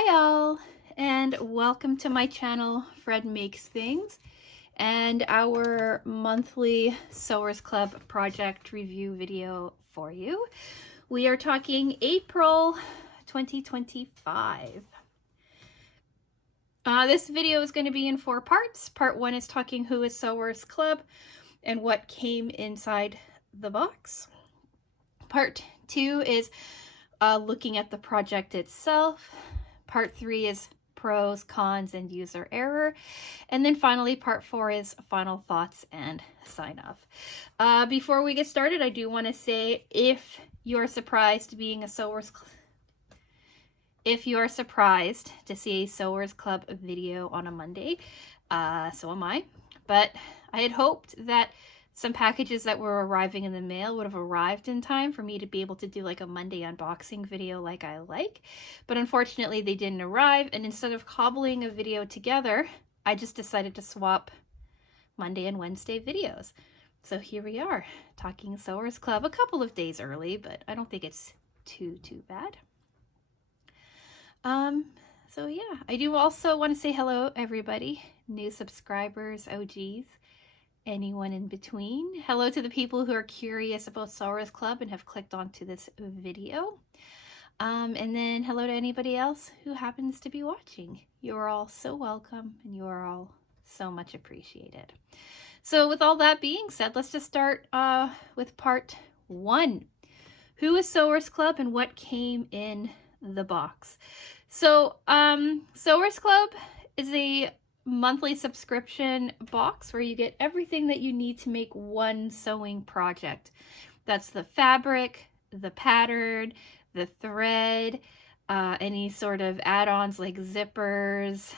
Hi all, and welcome to my channel, Fred Makes Things, and our monthly Sewers Club project review video for you. We are talking April 2025. This video is going to be in 4 parts. Part 1 is talking who is Sewers Club and what came inside the box. Part 2 is looking at the project itself. Part 3 is pros, cons, and user error. And then finally, part 4 is final thoughts and sign off. Before we get started, I do want to say if you are surprised being a Sewers Club, if you are surprised to see a Sewers Club video on a Monday, so am I. But I had hoped that some packages that were arriving in the mail would have arrived in time for me to be able to do like a Monday unboxing video like I like. But unfortunately they didn't arrive, and instead of cobbling a video together, I just decided to swap Monday and Wednesday videos. So here we are, talking Sewers Club a couple of days early, but I don't think it's too bad. So yeah, I do also want to say hello everybody, new subscribers, OGs, anyone in between. Hello to the people who are curious about Sewers Club and have clicked onto this video. And then hello to anybody else who happens to be watching. You are all so welcome and you are all so much appreciated. So with all that being said, let's just start with part 1. Who is Sewers Club and what came in the box? So Sewers Club is a monthly subscription box where you get everything that you need to make one sewing project. That's the fabric, the pattern, the thread, any sort of add-ons like zippers,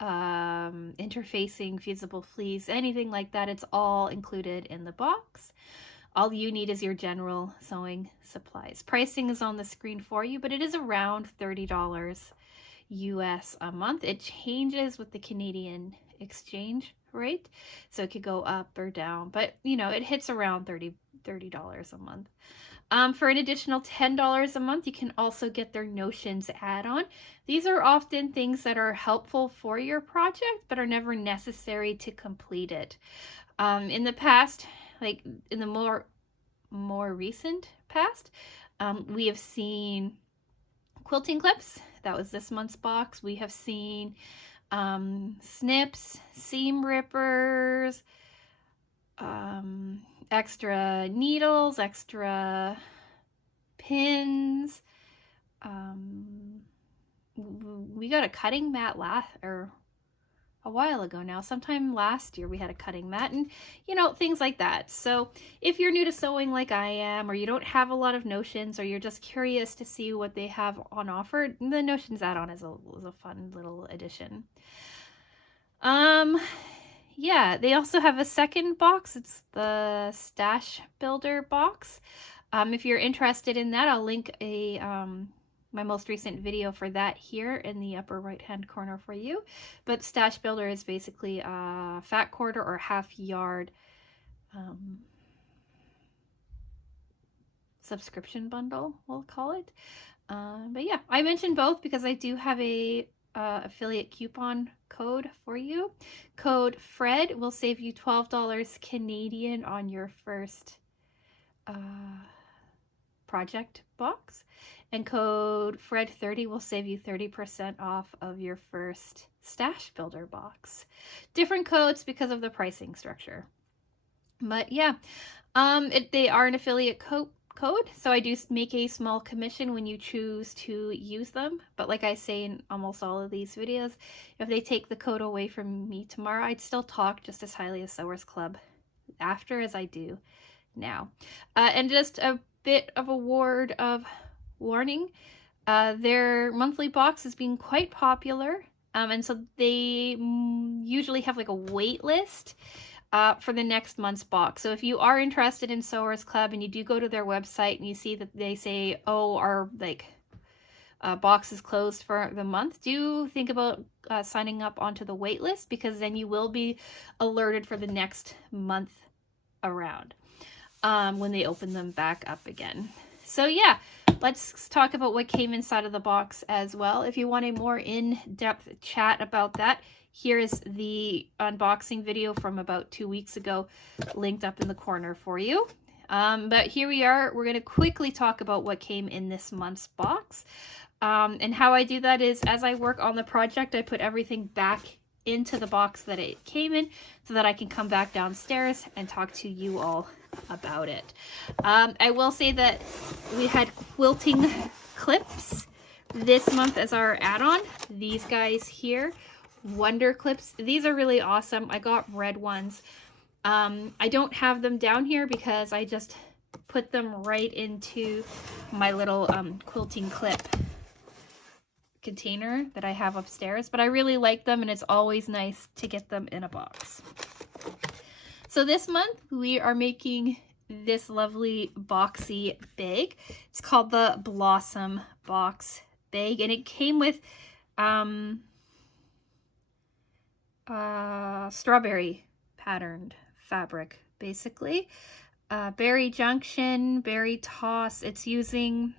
interfacing, fusible fleece, anything like that. It's all included in the box. All you need is your general sewing supplies. Pricing is on the screen for you, but it is around $30 US a month. It changes with the Canadian exchange rate, so it could go up or down, but you know, it hits around $30 a month. For an additional $10 a month, you can also get their Notions add-on. These are often things that are helpful for your project, but are never necessary to complete it. In the past, like in the more recent past, we have seen quilting clips. That was this month's box. We have seen snips, seam rippers, extra needles, extra pins. We got a cutting mat a while ago now. Sometime last year we had a cutting mat, and you know, things like that. So if you're new to sewing like I am, or you don't have a lot of Notions, or you're just curious to see what they have on offer, the Notions add-on is a fun little addition. Yeah, they also have a second box. It's the Stash Builder box. If you're interested in that, I'll link my most recent video for that here in the upper right hand corner for you. But Stash Builder is basically a fat quarter or half yard subscription bundle, we'll call it. But yeah, I mentioned both because I do have a affiliate coupon code for you. Code FRED will save you $12 Canadian on your first project box, and code FRED30 will save you 30% off of your first Stash Builder box. Different codes because of the pricing structure, but yeah, they are an affiliate code, so I do make a small commission when you choose to use them. But like I say in almost all of these videos, if they take the code away from me tomorrow, I'd still talk just as highly of Sewers Club after as I do now. And just a bit of a word of warning, their monthly box is being quite popular, and so they usually have like a wait list for the next month's box. So if you are interested in Sewers Club and you do go to their website and you see that they say, oh, our box is closed for the month, do think about signing up onto the wait list, because then you will be alerted for the next month around when they open them back up again. So yeah, let's talk about what came inside of the box as well. If you want a more in-depth chat about that, here's the unboxing video from about 2 weeks ago, linked up in the corner for you. But here we are. We're going to quickly talk about what came in this month's box. And how I do that is, as I work on the project, I put everything back into the box that it came in so that I can come back downstairs and talk to you all about it. I will say that we had quilting clips this month as our add-on. These guys here, Wonder Clips. These are really awesome. I got red ones. I don't have them down here because I just put them right into my little quilting clip container that I have upstairs, but I really like them, and it's always nice to get them in a box. So this month we are making this lovely boxy bag. It's called the Blossom Box Bag, and it came with strawberry patterned fabric, basically. Berry Junction, Berry Toss. It's using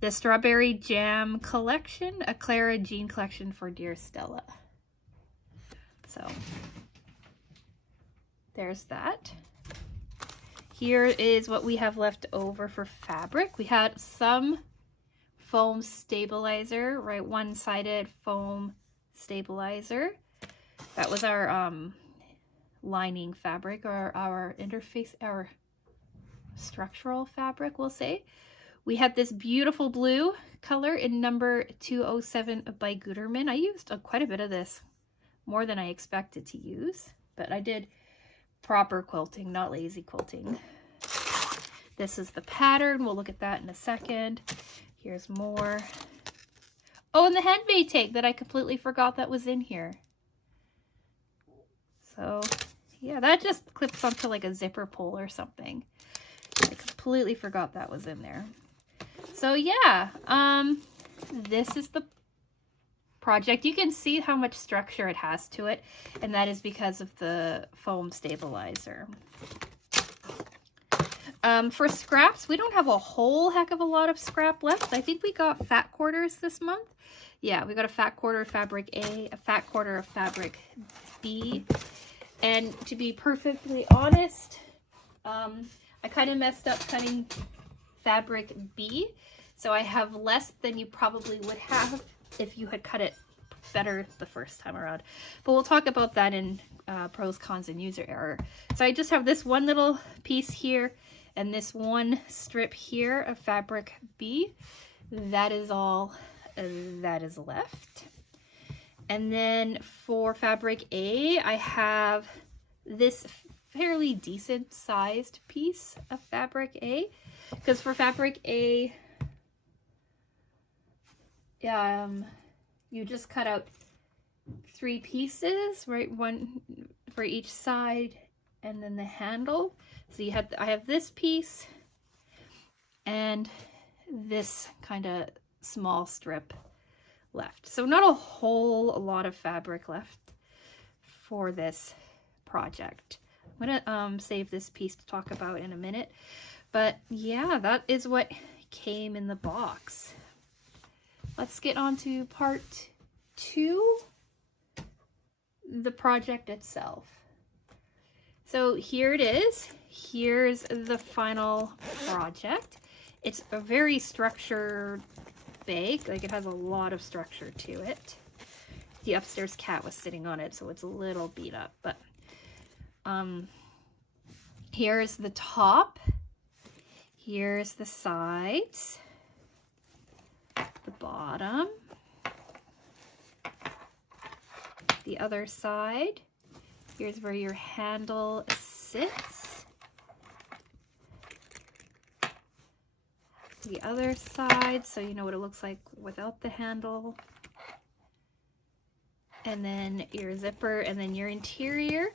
the Strawberry Jam collection, a Clara Jean collection for Dear Stella. So there's that. Here is what we have left over for fabric. We had some foam stabilizer, right? One-sided foam stabilizer. That was our lining fabric, or our interface, our structural fabric, we'll say. We had this beautiful blue color in number 207 by Gutermann. I used quite a bit of this, more than I expected to use, but I did proper quilting, not lazy quilting. This is the pattern. We'll look at that in a second. Here's more. Oh, and the handmade tape that I completely forgot that was in here. So yeah, that just clips onto like a zipper pull or something. I completely forgot that was in there. So yeah, this is the project. You can see how much structure it has to it, and that is because of the foam stabilizer. For scraps, we don't have a whole heck of a lot of scrap left. I think we got fat quarters this month. Yeah, we got a fat quarter of fabric A, a fat quarter of fabric B, and to be perfectly honest, I kind of messed up cutting fabric B, so I have less than you probably would have if you had cut it better the first time around. But we'll talk about that in pros, cons, and user error. So I just have this one little piece here and this one strip here of fabric B. That is all that is left. And then for fabric A, I have this fairly decent sized piece of fabric A, because for fabric A, you just cut out 3 pieces, right? One for each side, and then the handle. So you have, I have this piece and this kind of small strip left. So not a whole lot of fabric left for this project. I'm gonna save this piece to talk about in a minute. But yeah, that is what came in the box. Let's get on to part 2, the project itself. So here it is. Here's the final project. It's a very structured bag. Like, it has a lot of structure to it. The upstairs cat was sitting on it, so it's a little beat up. But here's the top. Here's the sides. The bottom. The other side. Here's where your handle sits. The other side, so you know what it looks like without the handle. And then your zipper, and then your interior.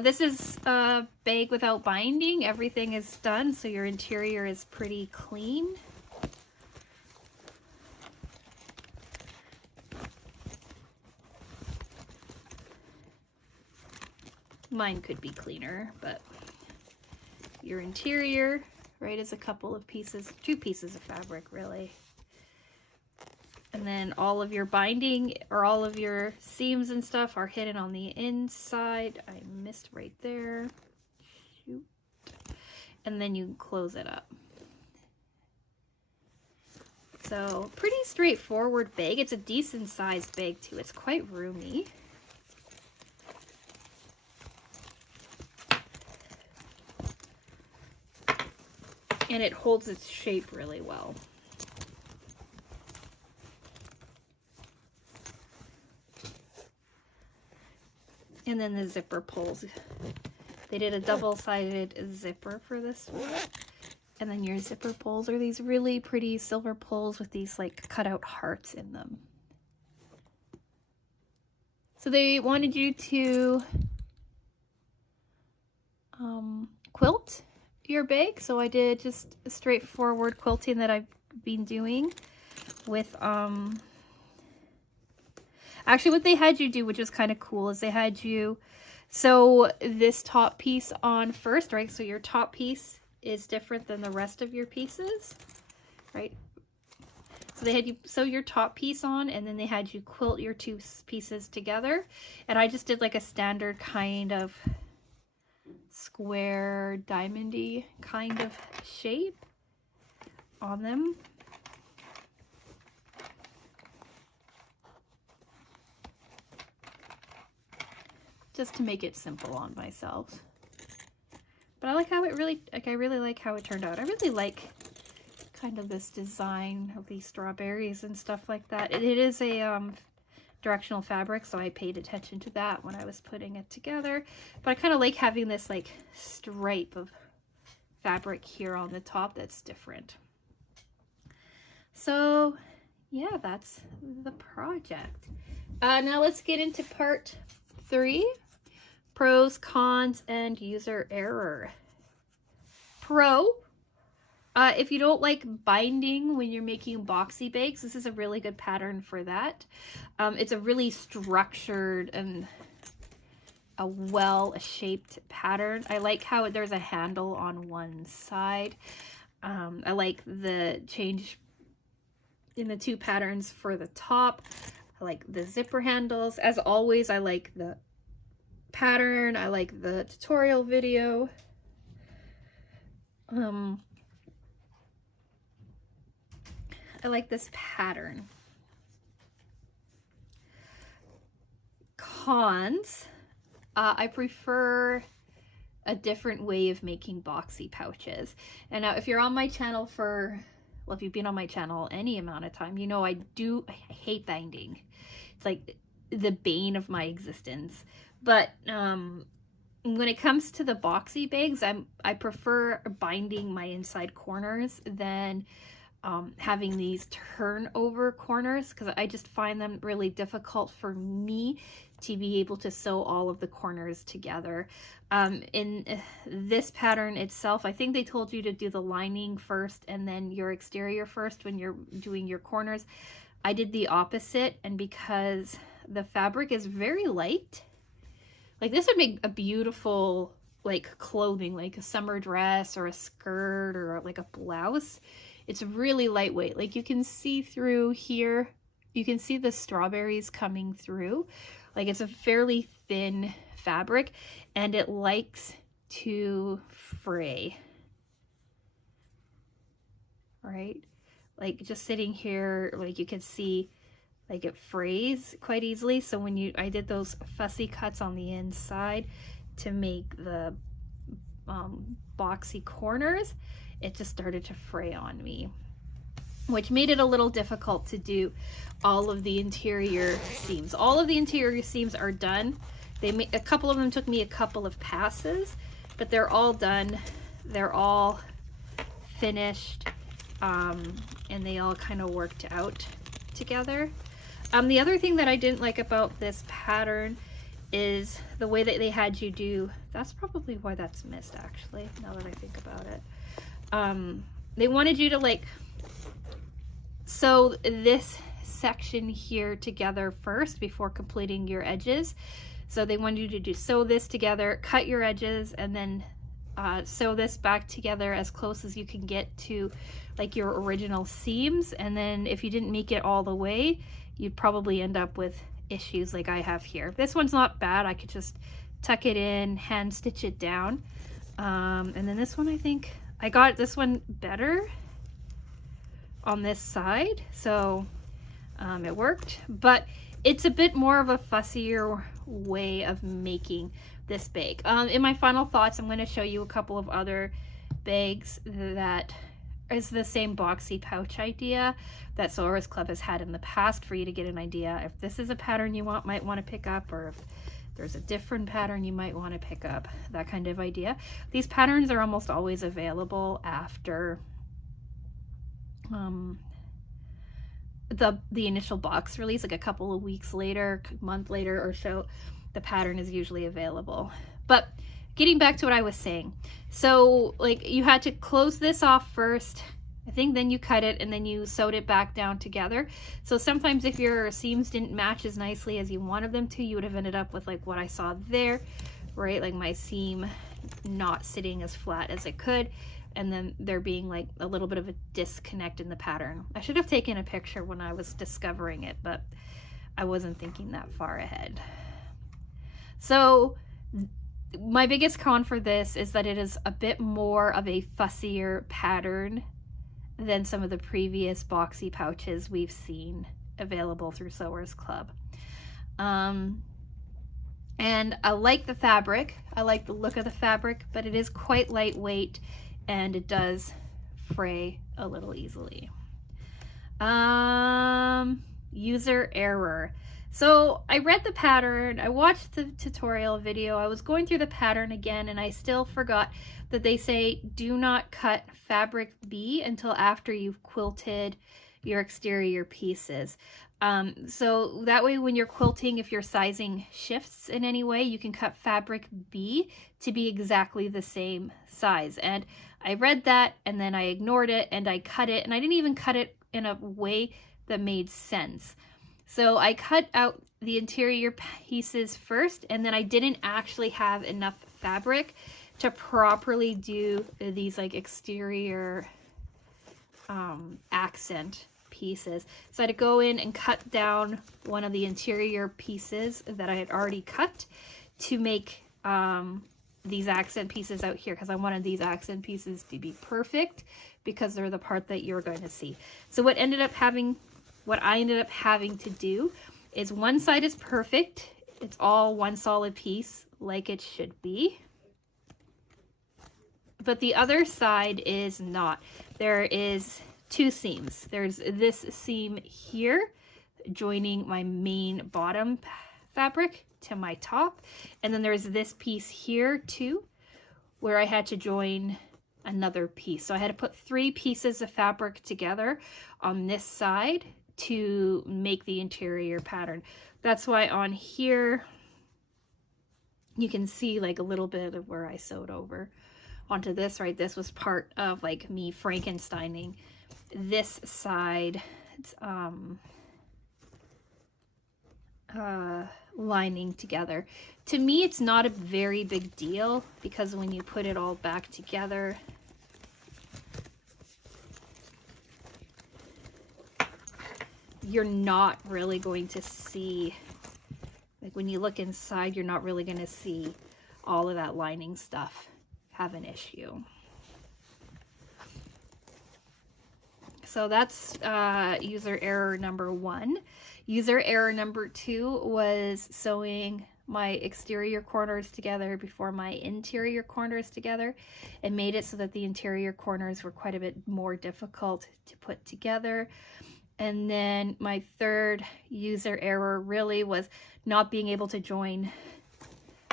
This is a bag without binding. Everything is done, so your interior is pretty clean. Mine could be cleaner, but your interior, right? It's a couple of pieces, 2 pieces of fabric really. And then all of your binding or all of your seams and stuff are hidden on the inside. I missed right there. Shoot. And then you close it up. So pretty straightforward bag. It's a decent sized bag too. It's quite roomy. And it holds its shape really well. And then the zipper pulls. They did a double-sided zipper for this one. And then your zipper pulls are these really pretty silver pulls with these like cutout hearts in them. So they wanted you to quilt your bag. So I did just a straightforward quilting that I've been doing with actually what they had you do, which was kind of cool, is they had you sew this top piece on first, right? So your top piece is different than the rest of your pieces, right? So they had you sew your top piece on, and then they had you quilt your 2 pieces together. And I just did like a standard kind of square diamondy kind of shape on them. Just to make it simple on myself. But I like how it really, I really like how it turned out. I really like kind of this design of these strawberries and stuff like that. It is a directional fabric, so I paid attention to that when I was putting it together. But I kind of like having this like stripe of fabric here on the top that's different. So yeah, that's the project. Now let's get into part 3. Pros, cons, and user error. Pro, if you don't like binding when you're making boxy bags, this is a really good pattern for that. It's a really structured and a well-shaped pattern. I like how there's a handle on one side. I like the change in the 2 patterns for the top. I like the zipper handles. As always, I like the pattern. I like the tutorial video. I like this pattern. Cons, I prefer a different way of making boxy pouches. And now if you're on my channel for, well, if you've been on my channel any amount of time, you know I hate binding. It's like the bane of my existence. But when it comes to the boxy bags, I prefer binding my inside corners than having these turnover corners, because I just find them really difficult for me to be able to sew all of the corners together. In this pattern itself, I think they told you to do the lining first and then your exterior first when you're doing your corners. I did the opposite, and because the fabric is very light, like this would make a beautiful like clothing, like a summer dress or a skirt or like a blouse. It's really lightweight. Like you can see through here, you can see the strawberries coming through. Like it's a fairly thin fabric and it likes to fray. Right? Like just sitting here, like you can see like it frays quite easily. So when I did those fussy cuts on the inside to make the boxy corners, it just started to fray on me, which made it a little difficult to do all of the interior seams. All of the interior seams are done. A couple of them took me a couple of passes, but they're all done. They're all finished, and they all kind of worked out together. The other thing that I didn't like about this pattern is the way that they had you do, that's probably why that's missed actually, now that I think about it. They wanted you to like sew this section here together first before completing your edges. So they wanted you to sew this together, cut your edges, and then sew this back together as close as you can get to like your original seams, and then if you didn't make it all the way, you'd probably end up with issues like I have here. This one's not bad. I could just tuck it in, hand stitch it down. And then this one, I think I got this one better on this side, so it worked, but it's a bit more of a fussier way of making this bag. In my final thoughts, I'm going to show you a couple of other bags that is the same boxy pouch idea that Sewers Club has had in the past, for you to get an idea if this is a pattern you might want to pick up, or if there's a different pattern you might want to pick up, that kind of idea. These patterns are almost always available after the initial box release, like a couple of weeks later, month later or so, the pattern is usually available. But getting back to what I was saying, so like you had to close this off first, I think, then you cut it and then you sewed it back down together. So sometimes if your seams didn't match as nicely as you wanted them to, you would have ended up with like what I saw there, right? Like my seam not sitting as flat as it could, and then there being like a little bit of a disconnect in the pattern. I should have taken a picture when I was discovering it, but I wasn't thinking that far ahead. So my biggest con for this is that it is a bit more of a fussier pattern than some of the previous boxy pouches we've seen available through Sewers Club. And I like the fabric. I like the look of the fabric, but it is quite lightweight and it does fray a little easily. User error. So I read the pattern, I watched the tutorial video, I was going through the pattern again, and I still forgot that they say do not cut fabric B until after you've quilted your exterior pieces. So that way when you're quilting, if your sizing shifts in any way, you can cut fabric B to be exactly the same size. And I read that and then I ignored it and I cut it, and I didn't even cut it in a way that made sense. So I cut out the interior pieces first, and then I didn't actually have enough fabric to properly do these like exterior accent pieces. So I had to go in and cut down one of the interior pieces that I had already cut to make these accent pieces out here, because I wanted these accent pieces to be perfect because they're the part that you're going to see. So what I ended up having to do is one side is perfect. It's all one solid piece like it should be. But the other side is not. There is two seams. There's this seam here joining my main bottom fabric to my top. And then there's this piece here too, where I had to join another piece. So I had to put 3 pieces of fabric together on this side to make the interior pattern. That's why on here you can see like a little bit of where I sewed over onto this, right? This was part of like me Frankensteining this side lining together. To me, it's not a very big deal because when you put it all back together, you're not really going to see, like when you look inside, you're not really going to see all of that lining stuff have an issue. So that's user error number 1. User error number 2 was sewing my exterior corners together before my interior corners together, and made it so that the interior corners were quite a bit more difficult to put together. And then my third user error really was not being able to join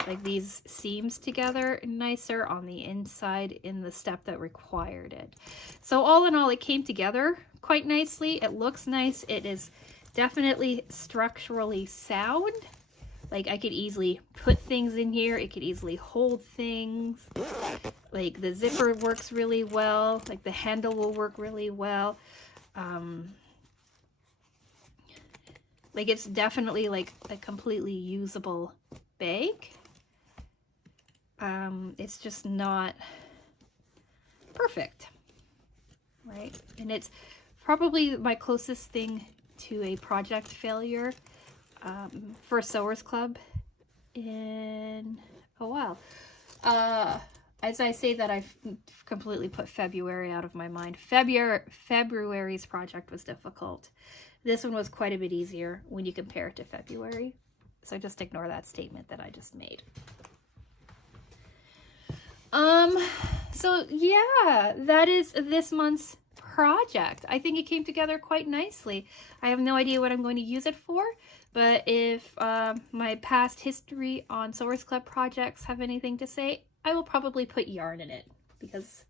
like these seams together nicer on the inside in the step that required it. So all in all, it came together quite nicely. It looks nice. It is definitely structurally sound. Like I could easily put things in here. It could easily hold things. Like the zipper works really well. Like the handle will work really well. Like it's definitely like a completely usable bag. it's just not perfect, right? And it's probably my closest thing to a project failure for Sewers Club in a while. As I say that, I've completely put February out of my mind. February's project was difficult. This one was quite a bit easier when you compare it to February. So just ignore that statement that I just made. So yeah, that is this month's project. I think it came together quite nicely. I have no idea what I'm going to use it for, but if my past history on Sewers Club projects have anything to say, I will probably put yarn in it, because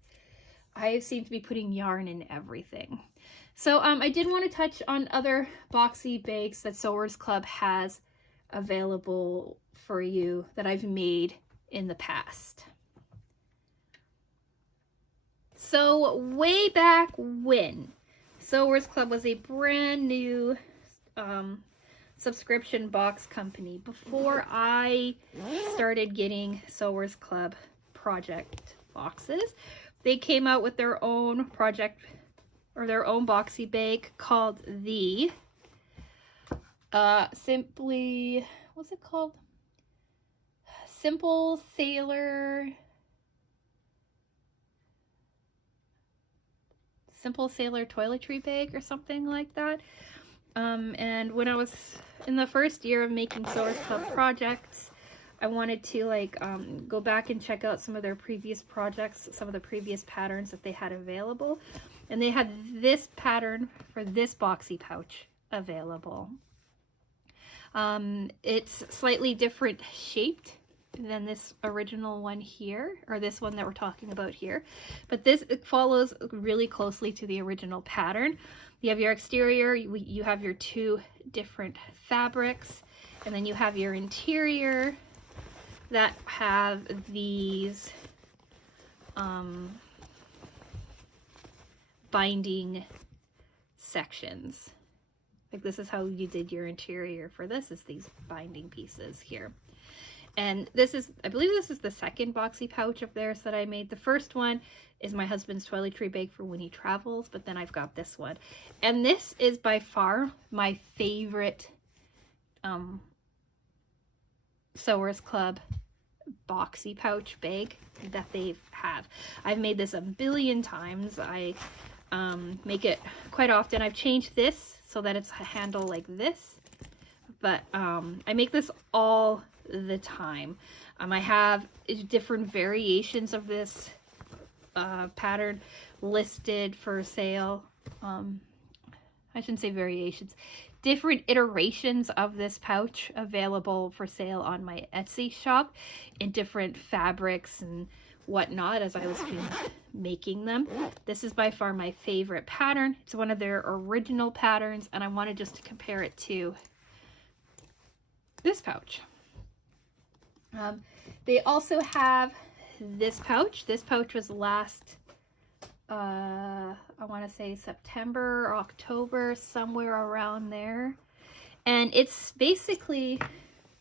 I seem to be putting yarn in everything. So I did want to touch on other boxy bags that Sewers Club has available for you that I've made in the past. So way back when, Sewers Club was a brand new subscription box company. Before I started getting Sewers Club project boxes, they came out with their own project, or their own boxy bag called the simply, what's it called? Simple Sailor toiletry bag or something like that. And when I was in the first year of making Sewers Club projects, I wanted to go back and check out some of their previous projects, some of the previous patterns that they had available. And they had this pattern for this boxy pouch available. It's slightly different shaped than this original one here, or this one that we're talking about here, but this follows really closely to the original pattern. You have your exterior, you have your two different fabrics, and then you have your interior that have these binding sections. Like, this is how you did your interior for this, is these binding pieces here. And this is, I believe this is the second boxy pouch of theirs that I made. The first one is my husband's toiletry bag for when he travels, but then I've got this one. And this is by far my favorite Sewers Club boxy pouch bag that they have. I've made this a billion times. I make it quite often. I've changed this so that it's a handle like this, but I make this all the time. I have different variations of this pattern listed for sale. I shouldn't say variations, different iterations of this pouch available for sale on my Etsy shop in different fabrics and whatnot as I was making them. This is by far my favorite pattern. It's one of their original patterns, and I wanted just to compare it to this pouch. They also have this pouch. This pouch was last, I want to say September or October, somewhere around there. And it's basically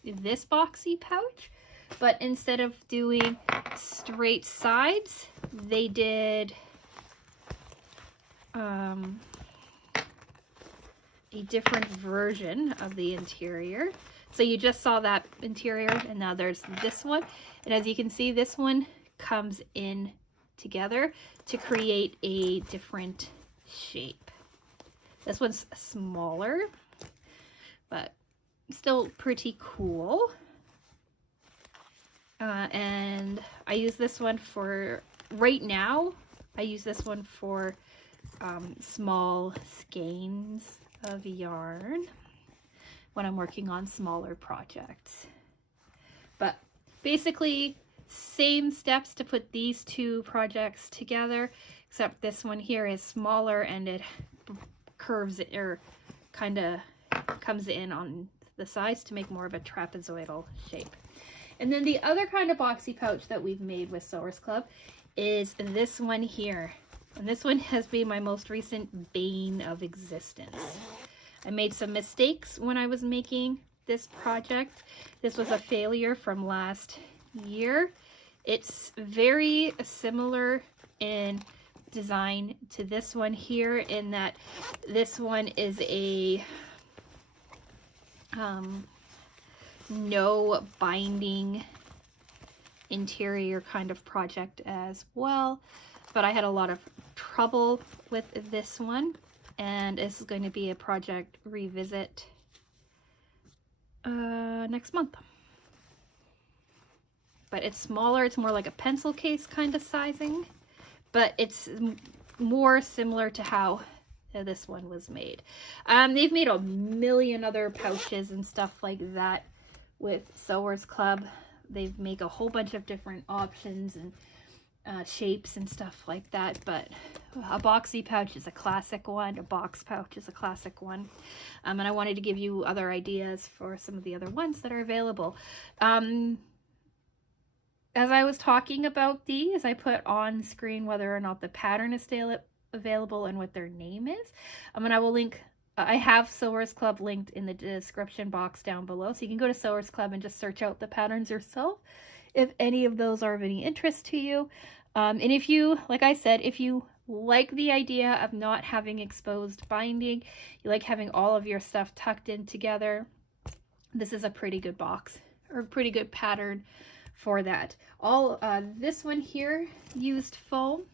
this boxy pouch, but instead of doing straight sides, they did a different version of the interior. So you just saw that interior, and now there's this one. And as you can see, this one comes in together to create a different shape. This one's smaller, but still pretty cool. And I use this one for, right now, I use this one for small skeins of yarn when I'm working on smaller projects. But basically, same steps to put these two projects together, except this one here is smaller and it curves it, or kind of comes in on the sides to make more of a trapezoidal shape. And then the other kind of boxy pouch that we've made with Sewers Club is this one here. And this one has been my most recent bane of existence. I made some mistakes when I was making this project. This was a failure from last year, It's very similar in design to this one here, in that this one is a no binding interior kind of project as well, but I had a lot of trouble with this one, and this is going to be a project revisit next month. But it's smaller, it's more like a pencil case kind of sizing, but it's more similar to how this one was made. They've made a million other pouches and stuff like that with Sewers Club. They make a whole bunch of different options and shapes and stuff like that, but a boxy pouch is a classic one, a box pouch is a classic one. And I wanted to give you other ideas for some of the other ones that are available. As I was talking about these, I put on screen whether or not the pattern is still available and what their name is. And I will link, I have Sewers Club linked in the description box down below, so you can go to Sewers Club and just search out the patterns yourself if any of those are of any interest to you. And if you, like I said, if you like the idea of not having exposed binding, you like having all of your stuff tucked in together, this is a pretty good box, or a pretty good pattern for that. All this one here used foam,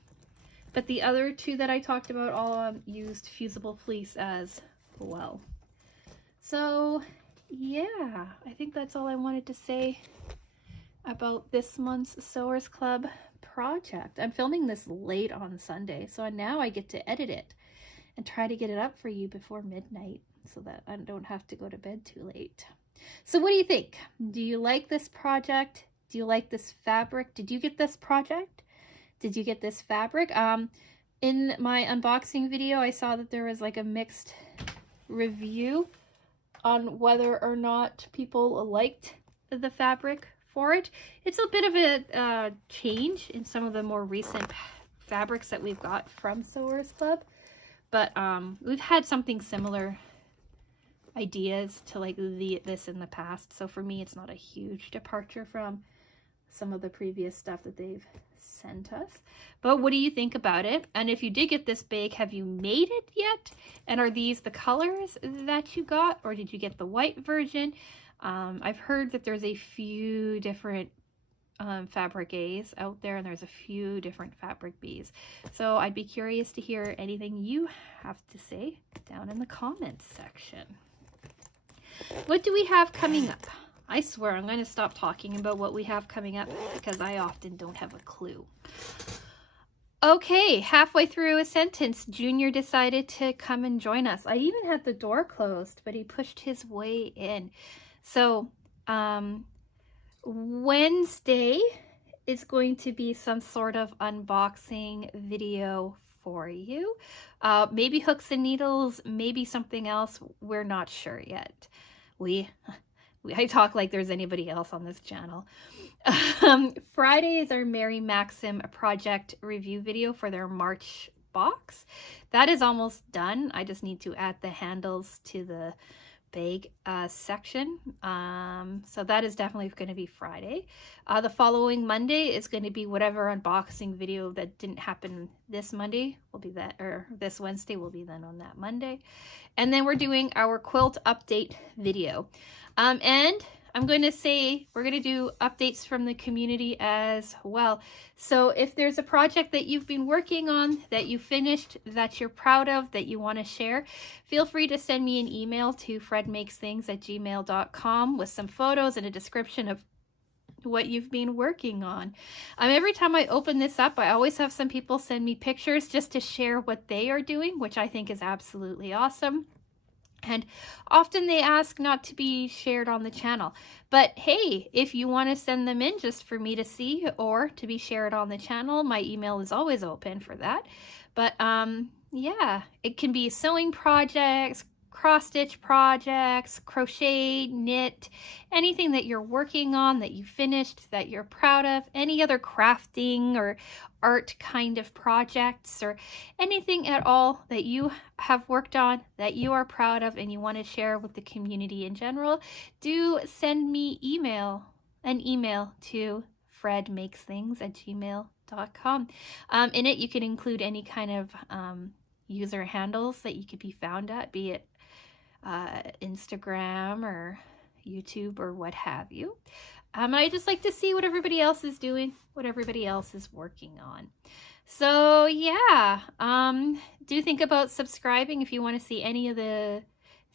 but the other two that I talked about all used fusible fleece as well. So yeah, I think that's all I wanted to say about this month's Sewers Club project. I'm filming this late on Sunday, so now I get to edit it and try to get it up for you before midnight so that I don't have to go to bed too late. So what do you think? Do you like this project? Do you like this fabric? Did you get this project? Did you get this fabric? In my unboxing video, I saw that there was like a mixed review on whether or not people liked the fabric for it. It's a bit of a change in some of the more recent fabrics that we've got from Sewers Club, but we've had something similar ideas to like this in the past, so for me it's not a huge departure from some of the previous stuff that they've sent us. But what do you think about it? And if you did get this bag, have you made it yet? And are these the colors that you got, or did you get the white version? I've heard that there's a few different fabric A's out there, and there's a few different fabric B's. So I'd be curious to hear anything you have to say down in the comments section. What do we have coming up? I swear I'm going to stop talking about what we have coming up because I often don't have a clue. Okay, halfway through a sentence, Junior decided to come and join us. I even had the door closed, but he pushed his way in. So, Wednesday is going to be some sort of unboxing video for you. Maybe hooks and needles, maybe something else. We're not sure yet. I talk like there's anybody else on this channel. Friday is our Mary Maxim project review video for their March box. That is almost done. I just need to add the handles to the bag section. So that is definitely going to be Friday. The following Monday is going to be whatever unboxing video that didn't happen this Monday will be that, or this Wednesday will be then on that Monday. And then we're doing our quilt update video. And I'm going to say we're going to do updates from the community as well. So if there's a project that you've been working on, that you finished, that you're proud of, that you want to share, feel free to send me an email to fredmakesthings@gmail.com with some photos and a description of what you've been working on. Every time I open this up, I always have some people send me pictures just to share what they are doing, which I think is absolutely awesome. And often they ask not to be shared on the channel. But hey, if you want to send them in just for me to see or to be shared on the channel, my email is always open for that. But yeah, it can be sewing projects, cross-stitch projects, crochet, knit, anything that you're working on, that you finished, that you're proud of, any other crafting or art kind of projects, or anything at all that you have worked on that you are proud of and you want to share with the community in general, do send me an email to fredmakesthings@gmail.com. In it, you can include any kind of user handles that you could be found at, be it Instagram or YouTube or what have you. I just like to see what everybody else is doing, what everybody else is working on. So yeah, do think about subscribing if you want to see any of the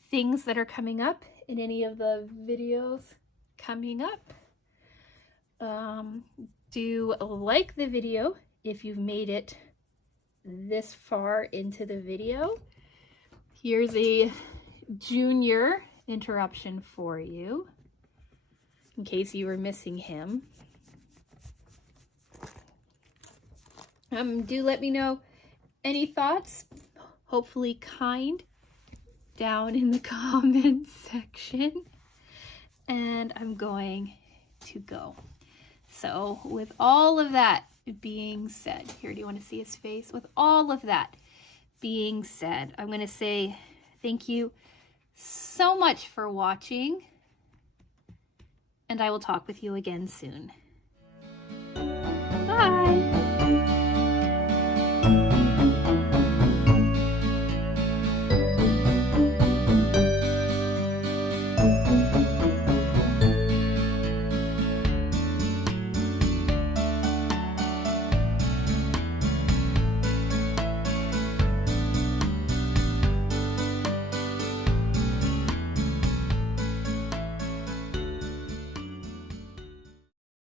things that are coming up in any of the videos coming up. Do like the video if you've made it this far into the video. Here's a junior interruption for you in case you were missing him. Do let me know any thoughts, hopefully kind, down in the comments section. And I'm going to go. So with all of that being said, here, do you want to see his face? With all of that being said, I'm going to say thank you so much for watching, and I will talk with you again soon. Bye.